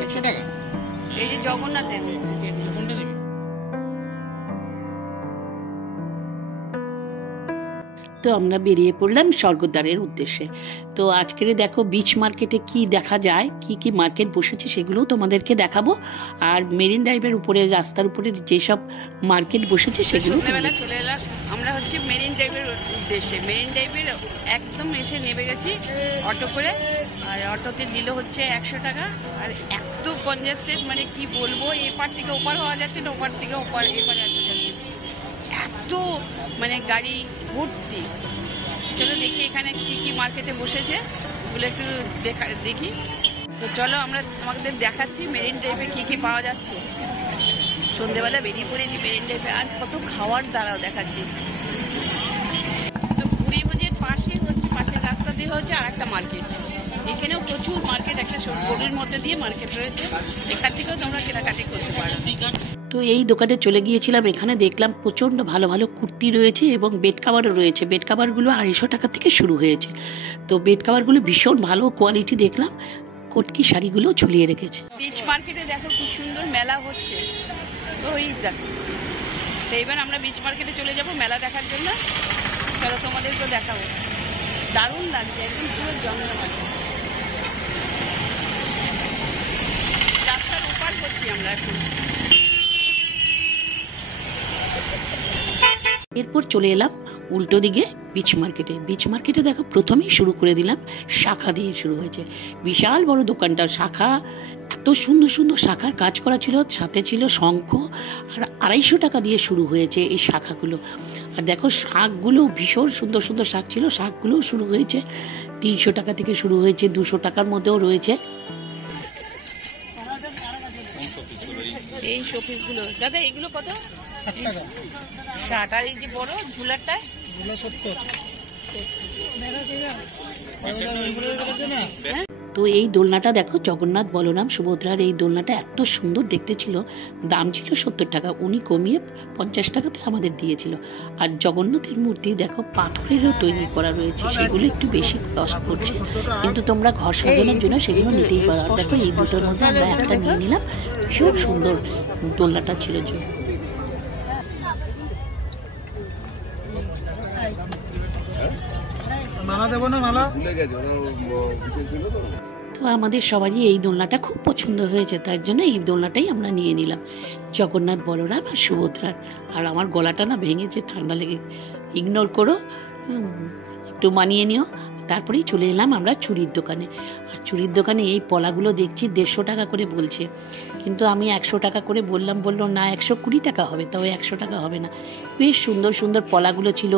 100 টাকা। এই যে জগন্নাথের কোনটা দেখি? তো আমরা বেরিয়ে পড়লাম স্বর্গদ্বারের উদ্দেশ্যে। তো আজকের দেখো বিচ মার্কেটে কি দেখা যায়, কি কি মার্কেট বসেছে সেগুলোও তোমাদেরকে দেখাবো। আর মেরিন ড্রাইভের উপরে, রাস্তার উপরে যেসব মার্কেট বসেছে সেগুলো সন্ধ্যাবেলা চলে এলাম আমরা হচ্ছে মেরিন ড্রাইভের উদ্দেশ্যে। মেরিন ড্রাইভের একদম এসে নেমে গেছি অটো করে। আর অটোতে নিল হচ্ছে 100 টাকা। আর এত কনজেস্টেড, মানে কি বলবো, এপার থেকে ওপার হওয়া যাচ্ছে না, ওপার থেকে ওপার এপারে আসা যাচ্ছে, এত মানে গাড়ি ভর্তি। চলো দেখি এখানে কি কি মার্কেটে বসেছে ওগুলো একটু দেখি। তো চলো আমরা তোমাদের দেখাচ্ছি মেরিন ড্রাইভে কি কি পাওয়া যাচ্ছে। সন্ধ্যেবেলা বেরিয়ে পড়েছি মেরিন ড্রাইভে, আর কত খাওয়ার দ্বারাও দেখাচ্ছি। তো পুরী বাজারের পাশে হচ্ছে, পাশের রাস্তা দিয়ে হচ্ছে আর একটা মার্কেট। এখানেও প্রচুর মার্কেট, একটা গলির মধ্যে দিয়ে মার্কেট রয়েছে, এখান থেকেও তোমরা কেনাকাটি করতে পারো। তো এই দোকানে চলে গিয়েছিলাম, এখানে দেখলাম প্রচণ্ড ভালো ভালো কুর্তি রয়েছে এবং বেড কাভারও রয়েছে। বেড কাভারগুলো 250 টাকা থেকে শুরু হয়েছে। তো বেড কাভারগুলো ভীষণ ভালো কোয়ালিটি দেখলাম, কটকি শাড়িগুলো ঝুলিয়ে রেখেছে। বিচ মার্কেটে দেখো কি সুন্দর মেলা হচ্ছে। তো ওই দেখো, তো এবার আমরা বিচ মার্কেটে চলে যাব মেলা দেখার জন্য। চলো তোমাদেরকেও দেখাবো, দারুণ লাগছে, একদম পুরো জমজমাট। রাস্তার ওপার করছি আমরা এখন। এরপর চলে এলাম উল্টো দিকে বিচ মার্কেটে। বিচ মার্কেটে দেখো প্রথমেই শুরু করে দিলাম শাখা দিয়ে শুরু হয়েছে। বিশাল বড় দোকানটা, শাখা, এত সুন্দর সুন্দর শাখার কাজ করা ছিল, সাথে ছিল শঙ্খ। আর 250 টাকা দিয়ে শুরু হয়েছে এই শাখাগুলো। আর দেখো শাকগুলো ভীষণ সুন্দর সুন্দর শাক ছিল, শাকগুলোও শুরু হয়েছে 300 টাকা থেকে শুরু হয়েছে, 200 টাকার মধ্যেও রয়েছে। এই শোপিসগুলো দাদা, এগুলো কত? 60 টাকা। 60। আর এই যে বড় ঝুলারটা? ঝুলা 70। তো এই দোলনাটা দেখো, জগন্নাথ, বলরাম, সুভদ্রার এই দোলনাটা এত সুন্দর দেখতে ছিল। দাম ছিল 70 টাকা, উনি কমিয়ে 50 টাকাতে আমাদের দিয়েছিল। আর জগন্নাথের মূর্তি দেখো পাথরেরও তৈরি করা রয়েছে, সেগুলো একটু বেশি কষ্ট করছে, কিন্তু তোমরা ঘর সাজানোর জন্য সেগুলো নিতেই পারো। আর দেখো এই দুটোর মধ্যে আমরা একটা নিয়ে নিলাম, ভীষণ সুন্দর দোলনাটা ছিল। মালা দেবো না, মালা তো আমাদের সবারই এই দোলনাটা খুব পছন্দ হয়েছে, তার জন্য এই দোলনাটাই আমরা নিয়ে নিলাম, জগন্নাথ, বলরাম আর সুভদ্রার। আর আমার গলাটা না ভেঙেছে, ঠান্ডা লেগে, ইগনোর করো, একটু মানিয়ে নিও। তারপরেই চলে এলাম আমরা চুড়ির দোকানে। আর চুড়ির দোকানে এই পলাগুলো দেখছি 150 টাকা করে বলছে, কিন্তু আমি 100 টাকা করে বললাম, বললো না 120 টাকা হবে, তাও 100 টাকা হবে না। বেশ সুন্দর সুন্দর পলাগুলো ছিল।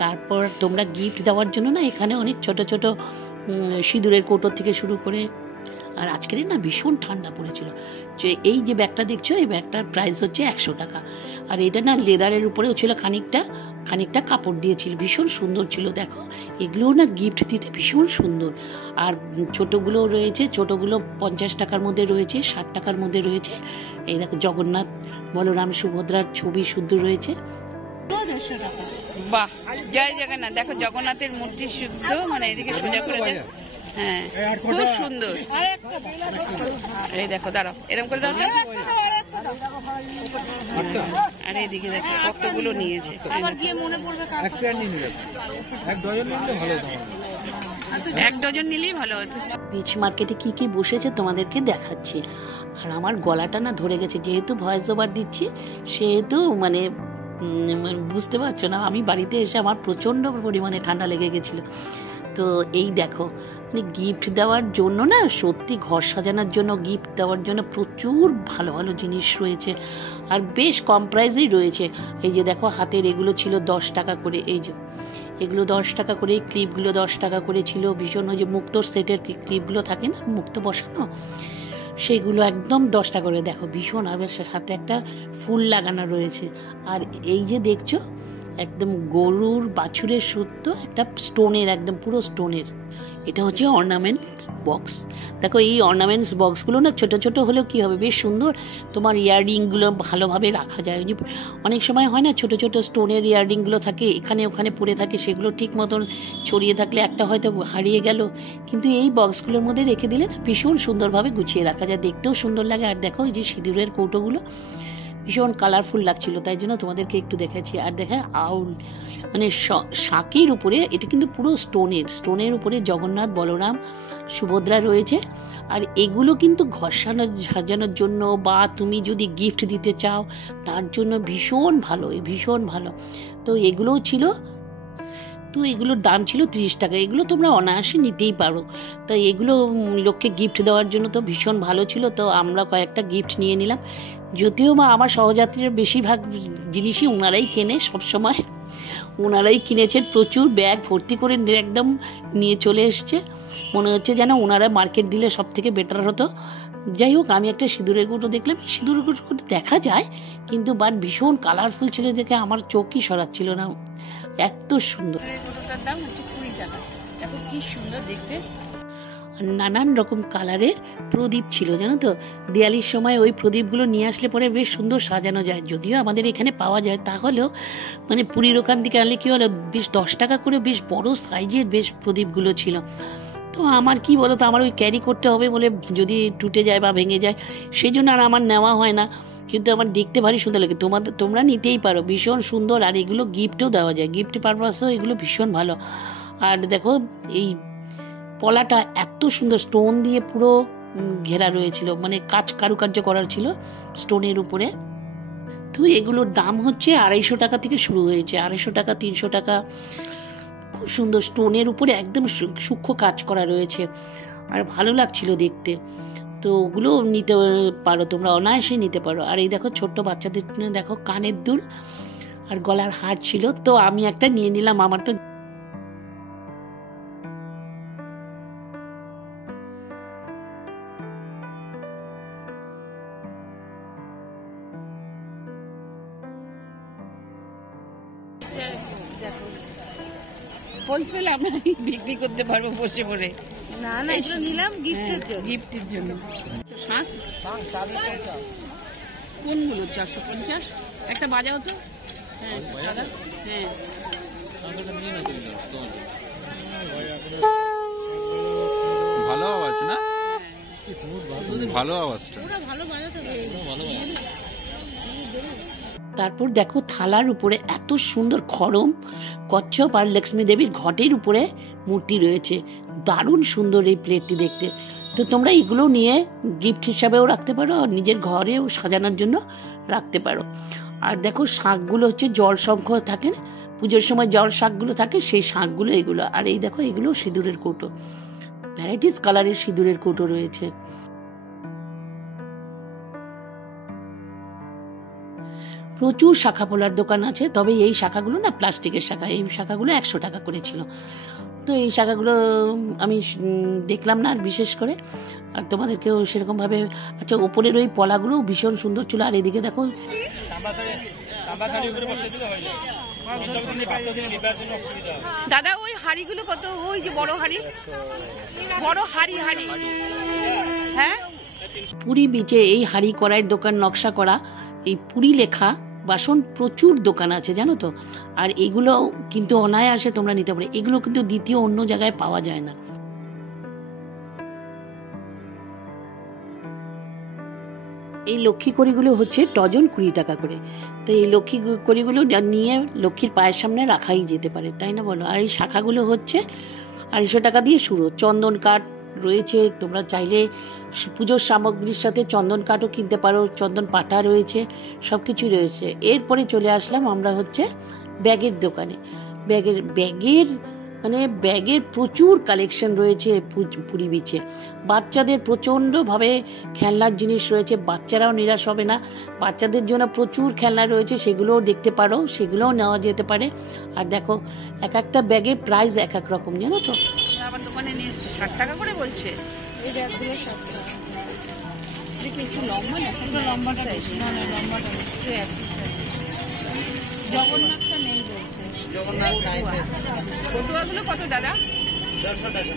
তারপর তোমরা গিফট দেওয়ার জন্য না এখানে অনেক ছোট ছোট সিঁদুরের কৌটোর থেকে শুরু করে। আর আজকের না ভীষণ ঠান্ডা পড়েছিল। যে এই যে ব্যাগটা দেখছো, এই ব্যাগটার প্রাইস হচ্ছে 100 টাকা। আর এটা না লেদারের উপরেও ছিল, খানিকটা কাপড় দিয়েছিল, ভীষণ সুন্দর ছিল। দেখো এগুলোও না গিফট দিতে ভীষণ সুন্দর। আর ছোটোগুলোও রয়েছে, ছোটোগুলো 50 টাকার মধ্যে রয়েছে, 60 টাকার মধ্যে রয়েছে। এই দেখো জগন্নাথ, বলরাম, সুভদ্রার ছবি শুদ্ধ রয়েছে। বাহ, জয় জগন্নাথ। দেখো জগন্নাথের মূর্তি শুদ্ধ, মানে এদিকে সোজা করে দেখ। হ্যাঁ, খুব সুন্দর। এই দেখো, দাঁড়াও, এরকম করে দাও। আর এইদিকে দেখো কতগুলো নিয়েছে। এক ডজন নিলেই ভালো হতো। বিচ মার্কেটে কি কি বসেছে তোমাদেরকে দেখাচ্ছি। আর আমার গলাটা না ধরে গেছে, যেহেতু ভয়েস ওভার দিচ্ছি, সেহেতু মানে বুঝতে পারছো না, আমি বাড়িতে এসে আমার প্রচণ্ড পরিমাণে ঠান্ডা লেগে গেছিলো। তো এই দেখো, মানে গিফট দেওয়ার জন্য না, সত্যি ঘর সাজানোর জন্য গিফট দেওয়ার জন্য প্রচুর ভালো ভালো জিনিস রয়েছে, আর বেশ কম প্রাইসেই রয়েছে। এই যে দেখো হাতের এগুলো ছিল 10 টাকা করে, এই যে এগুলো 10 টাকা করে, ক্লিপগুলো 10 টাকা করে ছিল। ভীষণ ওই যে মুক্তোর সেটের ক্লিপগুলো থাকে না, মুক্তো বসানো, সেগুলো একদম 10 টাকা করে। দেখো ভীষণ, আবার সাথে একটা ফুল লাগানো রয়েছে। আর এই যে দেখছো, একদম গরুর বাছুরের সুতো, একটা স্টোনের, একদম পুরো স্টোনের। এটা হচ্ছে অর্নামেন্টস বক্স। দেখো এই অর্নামেন্টস বক্সগুলো না ছোট ছোট হলেও কী হবে, বেশ সুন্দর তোমার ইয়াররিংগুলো ভালোভাবে রাখা যায়। যে অনেক সময় হয় না ছোট ছোট স্টোনের ইয়াররিংগুলো থাকে, এখানে ওখানে পড়ে থাকে, সেগুলো ঠিক মতন ছড়িয়ে থাকলে একটা হয়তো হারিয়ে গেল, কিন্তু এই বক্সগুলোর মধ্যে রেখে দিলে না ভীষণ সুন্দরভাবে গুছিয়ে রাখা যায়, দেখতেও সুন্দর লাগে। আর দেখো এই যে সিঁদুরের কৌটোগুলো ভীষণ কালারফুল লাগছিল, তাই জন্য তোমাদেরকে একটু দেখাচ্ছি। আর দেখা আউল মানে শাকের উপরে, এটা কিন্তু পুরো স্টোনের উপরে জগন্নাথ, বলরাম, সুভদ্রা রয়েছে। আর এগুলো কিন্তু ঘর সাজানোর জন্য বা তুমি যদি গিফট দিতে চাও তার জন্য ভীষণ ভালো, ভীষণ ভালো। তো এগুলোও ছিল, তো এগুলোর দাম ছিল 30 টাকা। এগুলো তোমরা অনায়াসে নিতেই পারো। তো এগুলো লোককে গিফট দেওয়ার জন্য তো ভীষণ ভালো ছিল, তো আমরা কয়েকটা গিফট নিয়ে নিলাম। যদিও বা আমার সহযাত্রীর বেশিরভাগ জিনিসই ওনারাই কেনে, সবসময় ওনারাই কিনেছেন, প্রচুর ব্যাগ ভর্তি করে একদম নিয়ে চলে এসছে। মনে হচ্ছে যেন ওনারা মার্কেট দিলে সব থেকে বেটার হতো। যাই হোক, আমি একটা সিঁদুরের কৌটো দেখলাম, সিঁদুরের কৌটো দেখা যায় কিন্তু বাট ভীষণ কালারফুল ছিল দেখে আমার চোখই সরাচ্ছিল না, এত সুন্দর। কৌটোটার দাম হচ্ছে 20 টাকা। দেখো কি সুন্দর দেখতে। নানান রকম কালারের প্রদীপ ছিল, জানো তো। দিওয়ালির সময় ওই প্রদীপগুলো নিয়ে আসলে পরে বেশ সুন্দর সাজানো যায়। যদিও আমাদের এখানে পাওয়া যায়, তাহলেও মানে পুরীর ওখান থেকে আনলে কি হলো, বেশ 10 টাকা করে বেশ বড় সাইজের বেশ প্রদীপগুলো ছিল। তো আমার কি বলো তো, আমার ওই ক্যারি করতে হবে বলে, যদি টুটে যায় বা ভেঙে যায় সেই জন্য আর আমার নেওয়া হয় না। কিন্তু আমার দেখতে ভারী সুন্দর লাগে, তোমরা নিতেই পারো, ভীষণ সুন্দর। আর এগুলো গিফটও দেওয়া যায়, গিফট পারপাসেও এগুলো ভীষণ ভালো। আর দেখো এই পলাটা এত সুন্দর, স্টোন দিয়ে পুরো ঘেরা রয়েছিল, মানে কারুকার্য করার ছিল স্টোনের উপরে। তো এগুলোর দাম হচ্ছে 250 টাকা থেকে শুরু হয়েছে, 250 টাকা, 300 টাকা। খুব সুন্দর স্টোনের উপরে একদম সূক্ষ্ম কাজ করা রয়েছে, আর ভালো লাগছিল দেখতে। তো ওগুলো নিতে পারো তোমরা, অনায়াসে নিতে পারো। আর এই দেখো ছোট্ট বাচ্চাদের দেখো কানের দুল আর গলার হার ছিল, তো আমি একটা নিয়ে নিলাম। আমার তো হোলসেল আমরা বিক্রি করতে পারবো বসে পড়ে। না না, এগুলো নিলাম গিফটের জন্য। গিফটের জন্য। শাঁখ কোনগুলো? 450 একটা বাজাও তো। হ্যাঁ হ্যাঁ, ভালো আওয়াজ না, ভালো আওয়াজটা। তারপর দেখো থালার উপরে এত সুন্দর খড়ম, কচ্ছপ আর লক্ষ্মী দেবীর ঘটের উপরে মূর্তি রয়েছে, দারুণ সুন্দর এই প্লেটটি দেখতে। তো তোমরা এগুলো নিয়ে গিফট হিসাবেও রাখতে পারো, আর নিজের ঘরেও সাজানোর জন্য রাখতে পারো। আর দেখো শাঁখগুলো হচ্ছে জল শঙ্খ থাকে, পুজোর সময় জল শাঁখগুলো থাকে, সেই শাঁখগুলো এগুলো। আর এই দেখো এগুলো সিঁদুরের কৌটো, ভ্যারাইটিস কালারের সিঁদুরের কৌটো রয়েছে। প্রচুর শাখা পোলার দোকান আছে, তবে এই শাখাগুলো না প্লাস্টিকের শাখা, এই শাখাগুলো 100 টাকা করেছিল। তো এই শাখাগুলো আমি দেখলাম না আর বিশেষ করে, আর তোমাদেরকেও সেরকমভাবে। আচ্ছা, ওপরের ওই পলাগুলো ভীষণ সুন্দর ছিল। আর এদিকে দেখো দাদা ওই হাড়িগুলো কত? ওই যে বড় হাড়ি, বড় হাড়ি। হ্যাঁ, পুরী বিচে এই হাড়ি কড়াইয়ের দোকান, নকশা করা এই পুরী লেখা বাসন প্রচুর দোকান আছে, জানো তো। আর এগুলো কিন্তু অনায়াসে তোমরা নিতে পারো, এগুলো কিন্তু দ্বিতীয় অন্য জায়গায় পাওয়া যায় না। এই লক্ষ্মী কড়িগুলো হচ্ছে ডজন 20 টাকা করে। তো এই লক্ষ্মী কড়িগুলো নিয়ে লক্ষ্মীর পায়ের সামনে রাখাই যেতে পারে, তাই না বলো। আর এই শাখাগুলো হচ্ছে 250 টাকা দিয়ে শুরু। চন্দন কাঠ রয়েছে, তোমরা চাইলে পুজোর সামগ্রীর সাথে চন্দন কাঠও কিনতে পারো, চন্দন পাটা রয়েছে, সব কিছুই রয়েছে। এরপরে চলে আসলাম আমরা হচ্ছে ব্যাগের দোকানে। ব্যাগের প্রচুর কালেকশন রয়েছে পুরী বিচে। বাচ্চাদের প্রচণ্ডভাবে খেলনার জিনিস রয়েছে, বাচ্চারাও নিরাশ হবে না। বাচ্চাদের জন্য প্রচুর খেলনা রয়েছে, সেগুলোও দেখতে পারো, সেগুলোও নেওয়া যেতে পারে। আর দেখো এক একটা ব্যাগের প্রাইস এক এক রকম, জানো তো। আমার দোকানে নিয়ে এসছে 60 টাকা করে বলছে। এই ব্যাগগুলো 60 টাকা। দেখি একটু লম্বা না, লম্বাটা বেশি। না না, লম্বাটা বেশি। জগন্নাথটা নেই বলছে। জগন্নাথ নাইসেস বটুয়াগুলো কত দাদা? 150 টাকা।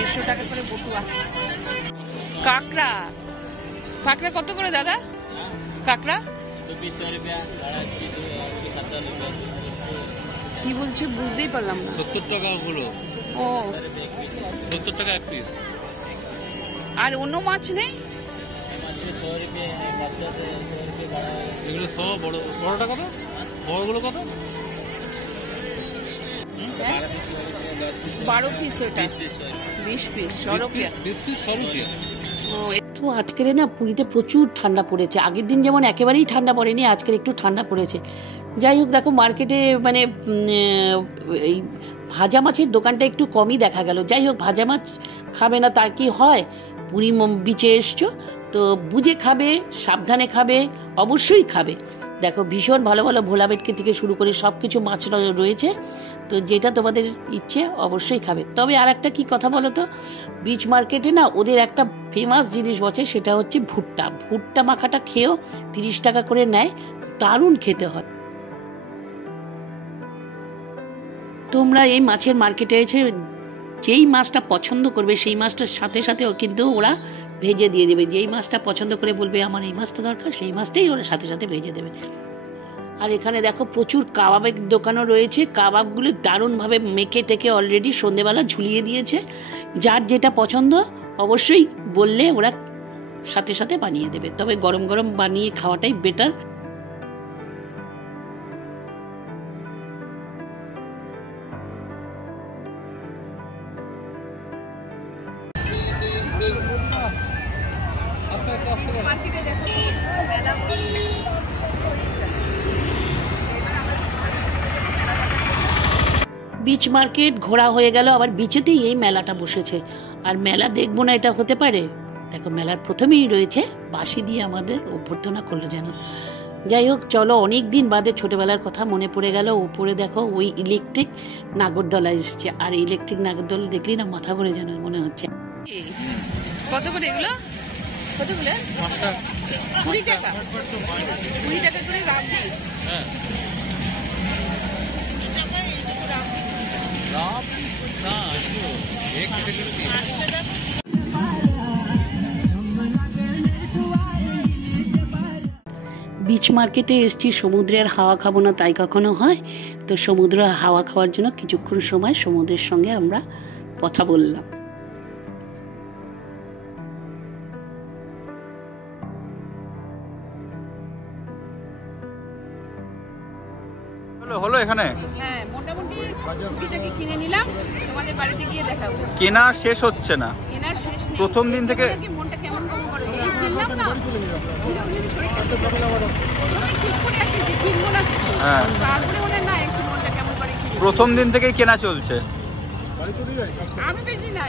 150 টাকা করে বটুয়া। কাঁকড়া, কাঁকড়া কত করে দাদা? কাঁকড়া কি বলছে বুঝতেই পারলাম না। 70 টাকা হলো। ও 70 টাকা এক পিস। আর অন্য মাছ নেই? এগুলো সব বড় বড়টা কত? বড়গুলো কত? 12 পিস ওটা, 20 পিস 100 রুপিয়া। 20 পিস 100 রুপিয়া। ও তো আজকের না পুরীতে প্রচুর ঠান্ডা পড়েছে, আগের দিন যেমন একেবারেই ঠান্ডা পড়েনি, আজকের একটু ঠান্ডা পড়েছে। যাই হোক দেখো মার্কেটে মানে এই ভাজা মাছের দোকানটা একটু কমই দেখা গেল। যাই হোক ভাজা মাছ খাবে না তা কি হয়, পুরী বিচে এসছো তো বুঝে খাবে, সাবধানে খাবে, অবশ্যই খাবে। দেখো ভীষণ ভালো ভালো ভোলা ভেটকি থেকে শুরু করে সব কিছু মাছ রয়েছে, তো যেটা তোমাদের ইচ্ছে অবশ্যই খাবে। তবে আর একটা কি কথা বলো তো, বিচ মার্কেটে না ওদের একটা ফেমাস জিনিস বসে, সেটা হচ্ছে ভুট্টা। ভুট্টা মাখাটা খেয়েও 30 টাকা করে নেয়, দারুণ খেতে হয়। তোমরা এই মাছের মার্কেটে এসে যেই মাছটা পছন্দ করবে সেই মাছটার সাথে সাথে কিন্তু ওরা ভেজে দিয়ে দেবে। যেই মাছটা পছন্দ করে বলবে আমার এই মাছটা দরকার, সেই মাছটাই ওরা সাথে সাথে ভেজে দেবে। আর এখানে দেখো প্রচুর কাবাবের দোকানও রয়েছে, কাবাবগুলো দারুণভাবে মেখে টেকে অলরেডি সন্ধেবেলা ঝুলিয়ে দিয়েছে। যার যেটা পছন্দ অবশ্যই বললে ওরা সাথে সাথে বানিয়ে দেবে, তবে গরম গরম বানিয়ে খাওয়াটাই বেটার। মার্কেটে দেখো মেলা বিচ মার্কেট ঘোরা হয়ে গেল, আবার বিচেতেই এই মেলাটা বসেছে। আর মেলা দেখবো না এটা হতে পারে? দেখো মেলার প্রথমেই রয়েছে বাঁশি দিয়ে আমাদের অভ্যর্থনা করলো যেন। যাই হোক চলো, অনেক দিন বাদে ছোটবেলার কথা মনে পড়ে গেল। ওপরে দেখো ওই ইলেকট্রিক নাগরদোলা এসছে, আর ইলেকট্রিক নাগরদোলা দেখলেই না মাথা ঘুরে যেন মনে হচ্ছে। কত করে এগুলো? কতগুলো? 20 টাকা। 20 টাকা করে রাখি। হ্যাঁ রাম না আসলো এক কেটে বিচ মার্কেটে এসছি, সমুদ্রের হাওয়া খাবো না তাই কখনো হয়? তো সমুদ্রের হাওয়া খাওয়ার জন্য কিছুক্ষণ সময় সমুদ্রের সঙ্গে আমরা কথা বললাম। হলো এখানে হ্যাঁ মোটামুটি টুকিটাকি কিনে নিলাম, তোমাদের বাড়িতে গিয়ে দেখাবো। কেনা শেষ হচ্ছে না, কেনার শেষ নেই। প্রথম দিন থেকে কি মনটা কেমন কেমন করে এই কিনলাম না, যদি শরীরটা ঠিক করে আসি যে কিনবো না কিছু, হ্যাঁ তারপরে মনে না একটু মনটা কেমন করে কিনবো। প্রথম দিন থেকেই কেনা চলছে। আমি বেশি না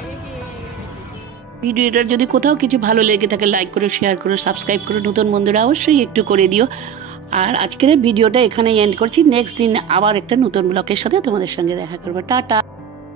ভিডিওটার যদি কোথাও কিছু ভালো লেগে থাকে লাইক করো, শেয়ার করো, সাবস্ক্রাইব করো, নতুন বন্ধুরা অবশ্যই একটু করে দিও। আর আজকের ভিডিওটা এখানেই এন্ড করছি। নেক্সট দিন আবার একটা নতুন ব্লগের সাথে তোমাদের সঙ্গে দেখা করবো। টাটা।